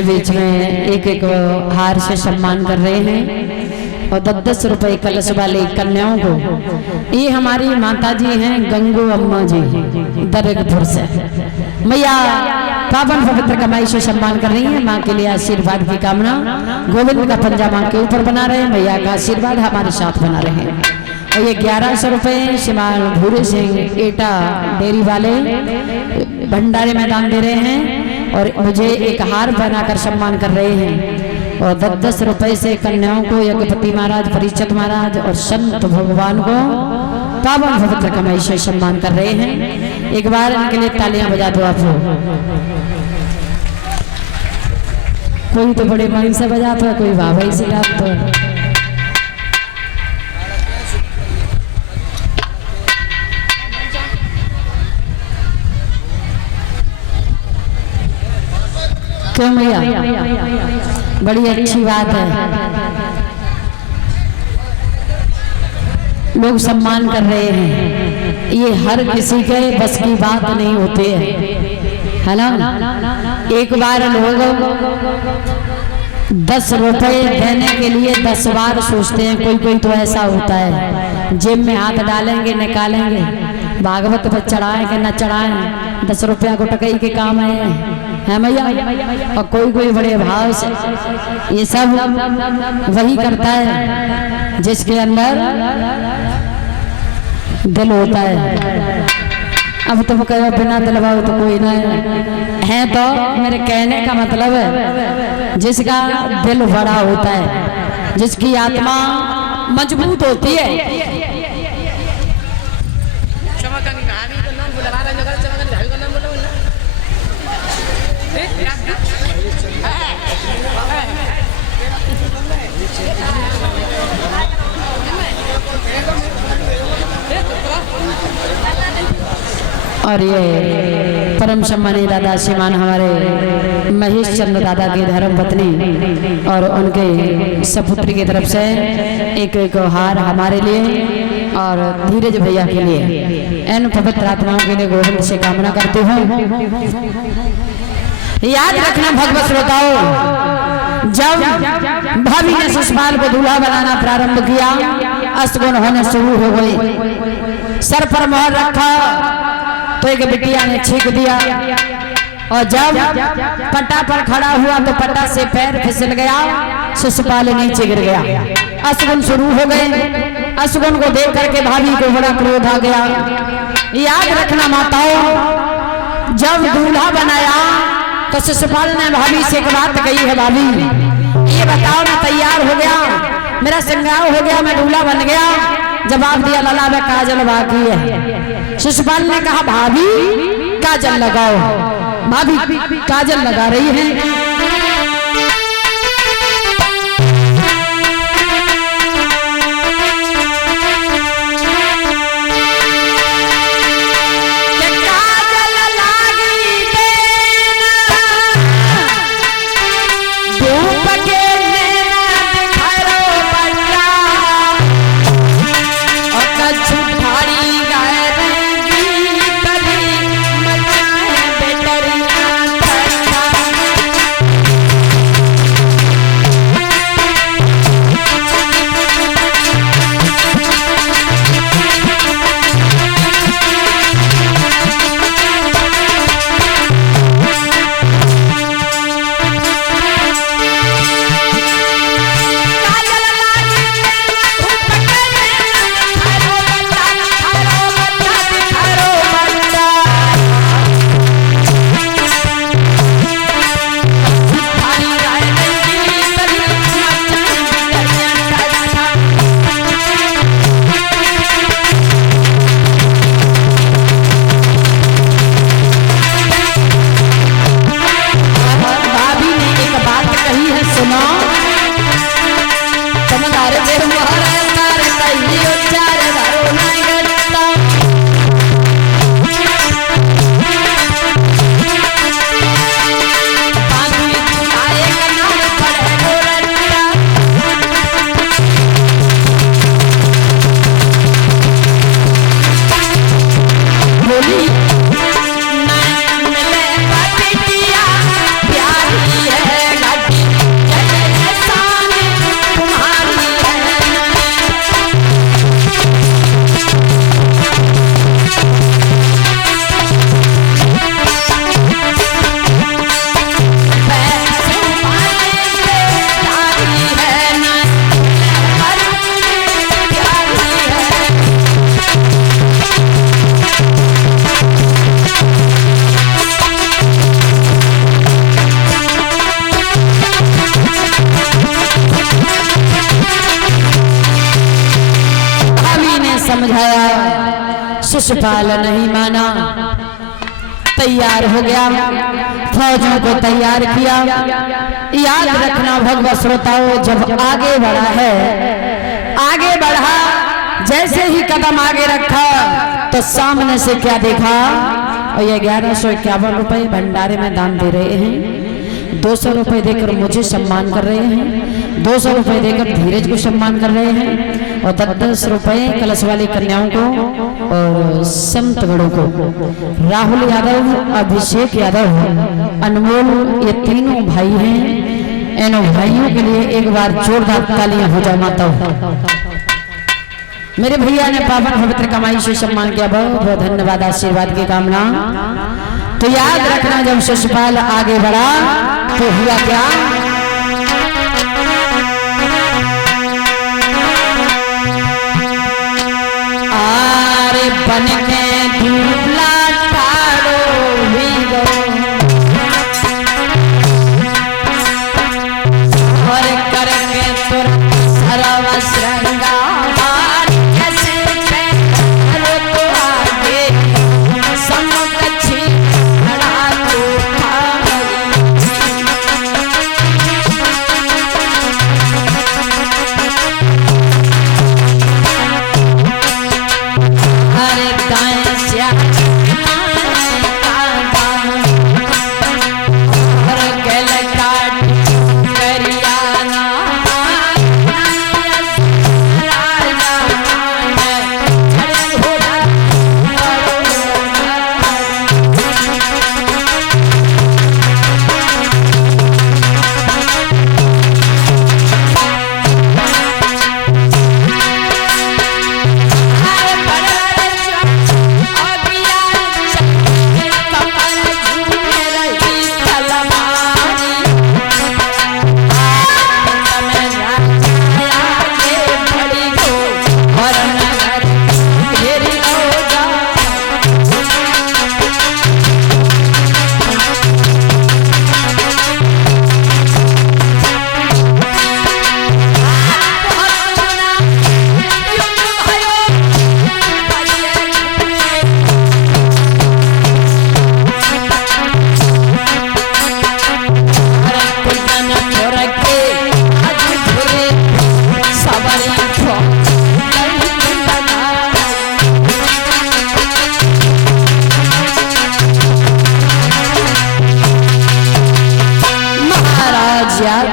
सबके बीच में एक एक हार से सम्मान कर रहे हैं और 10-10 रुपए कलश वाली कन्याओं को। ये हमारी माता जी हैं गंगू अम्मा जी दरगपुर से। मैया पावन पवित्र कमाई से सम्मान कर रही है। माँ के लिए आशीर्वाद की कामना। गोविंद का पंजा माँ के ऊपर बना रहे, मैया का आशीर्वाद हमारे साथ बना रहे हैं। और ये 1100 रुपए श्रीमान भूरे सिंह एटा डेयरी वाले भंडारे मैदान दे रहे हैं और मुझे एक हार बनाकर सम्मान कर रहे हैं। और 10-10 रुपए से कन्याओं को यज्ञपति महाराज, परीक्षित महाराज और संत भगवान को पावन पवित्र कमाई से सम्मान कर रहे हैं। एक बार इनके लिए तालियां बजा दो आप लोग। कोई तो बड़े मन से बजाता है, कोई वाह से गाता है। क्यों भैया, बड़ी अच्छी बात है। लोग सम्मान कर रहे हैं, ये हर किसी के बस की बात नहीं होती है ना। एक बार लोग 10 रुपए देने के लिए 10 बार सोचते हैं। कोई कोई तो ऐसा होता है जेब में हाथ डालेंगे निकालेंगे, भागवत पर चढ़ाएं कि न चढ़ाएं, 10 रुपया को टकई के काम है मैया। और कोई कोई बड़े भाव से, ये सब वही करता है जिसके अंदर दिल होता है। अब तुम कहो बिना दिलवाओ तो कोई ना है। तो मेरे कहने का मतलब है जिसका दिल बड़ा होता है, जिसकी आत्मा मजबूत होती है। और ये परम सम्मानीय दादा श्रीमान हमारे महेश चंद्र दादा की धर्म पत्नी और उनके सपुत्री की तरफ से एक हार हमारे लिए और धीरज भैया के लिए, इन पवित्र आत्माओं के लिए गोविंद से कामना करती हूँ। याद रखना भगवत श्रोताओं, जब भाभी ने ससुराल को दूल्हा बनाना प्रारंभ किया, अष्टगुण होने शुरू हो गई। सर पर मोहर रखा तो एक बिटिया ने छींक दिया और जब पट्टा पर खड़ा हुआ तो पट्टा से पैर फिसल गया, शिशुपाल नीचे गिर गया। अष्टगुण शुरू हो गए। अष्टगुण को देख करके भाभी को बड़ा क्रोध आ गया। याद रखना माताओं, जब दूल्हा बनाया तो शिशुपाल ने भाभी से एक बात कही है, भाभी ये बताओ मैं तैयार हो गया, मेरा श्रृंगार हो गया, मैं दूल्हा बन गया। जवाब दिया लला में काजल बाकी है। शिशुपाल ने कहा भाभी काजल लगाओ। भाभी काजल लगा रही है। समझाया, शिशुपाल नहीं माना, तैयार हो गया, फौजों को तैयार किया। याद रखना भगवत श्रोताओं, जब आगे बढ़ा है, आगे बढ़ा, जैसे ही कदम आगे रखा तो सामने से क्या देखा, और ये 1151 रुपए भंडारे में दान दे रहे हैं। 200 रुपए देकर मुझे सम्मान कर रहे हैं, 200 रुपए देकर धीरज को सम्मान कर रहे हैं, और 10 रुपए कलश वाली कन्याओं को और संतगढ़ों को। राहुल यादव, अभिषेक यादव, अनमोल, ये तीनों भाई हैं। इन भाइयों के लिए एक बार जोरदार तालियां हो जाए माता। मेरे भैया ने पावन पवित्र कमाई से सम्मान किया, बहुत बहुत धन्यवाद, आशीर्वाद की कामना। तो याद रखना, जब शिशुपाल आगे बढ़ा तो हुआ क्या, आरे बन के दूल्हा ठाड़ो ही गो, और करके तुरंत सरव श्रृंगार,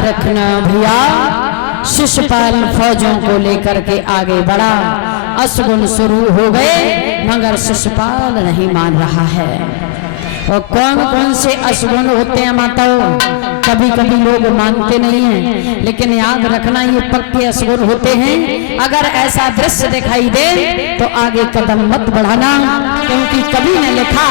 रखना भैया, शिशुपाल फौजों को लेकर के आगे बढ़ा, अशगुन शुरू हो गए, मगर शिशुपाल नहीं मान रहा है। और कौन कौन से अशगुन होते हैं माताओं, कभी कभी लोग मानते नहीं हैं, लेकिन याद रखना ये पक्के अशगुन होते हैं। अगर ऐसा दृश्य दिखाई दे तो आगे कदम मत बढ़ाना, क्योंकि कभी ने लिखा,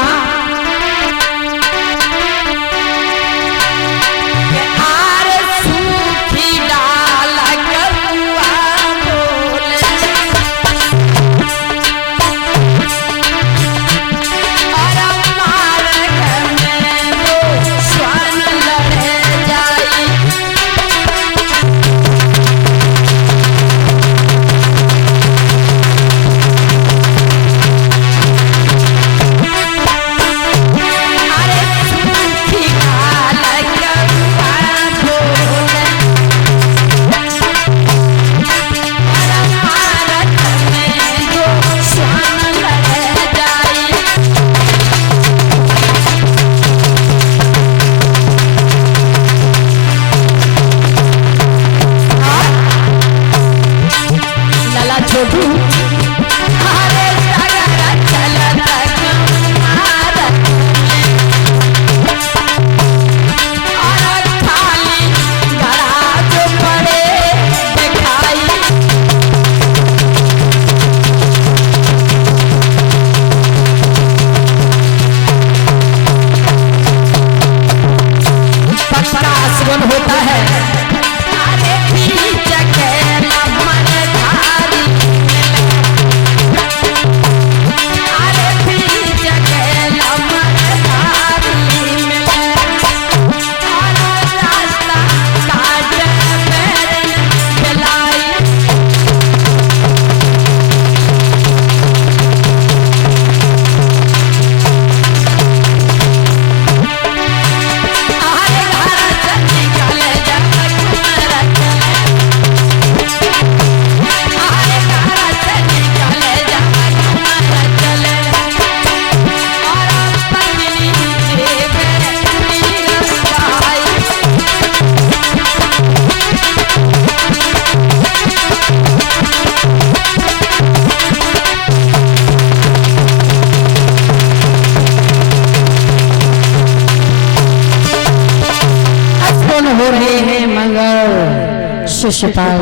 अरुण हो रहे हैं मगर शिष्यपाल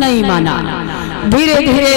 नहीं माना। धीरे धीरे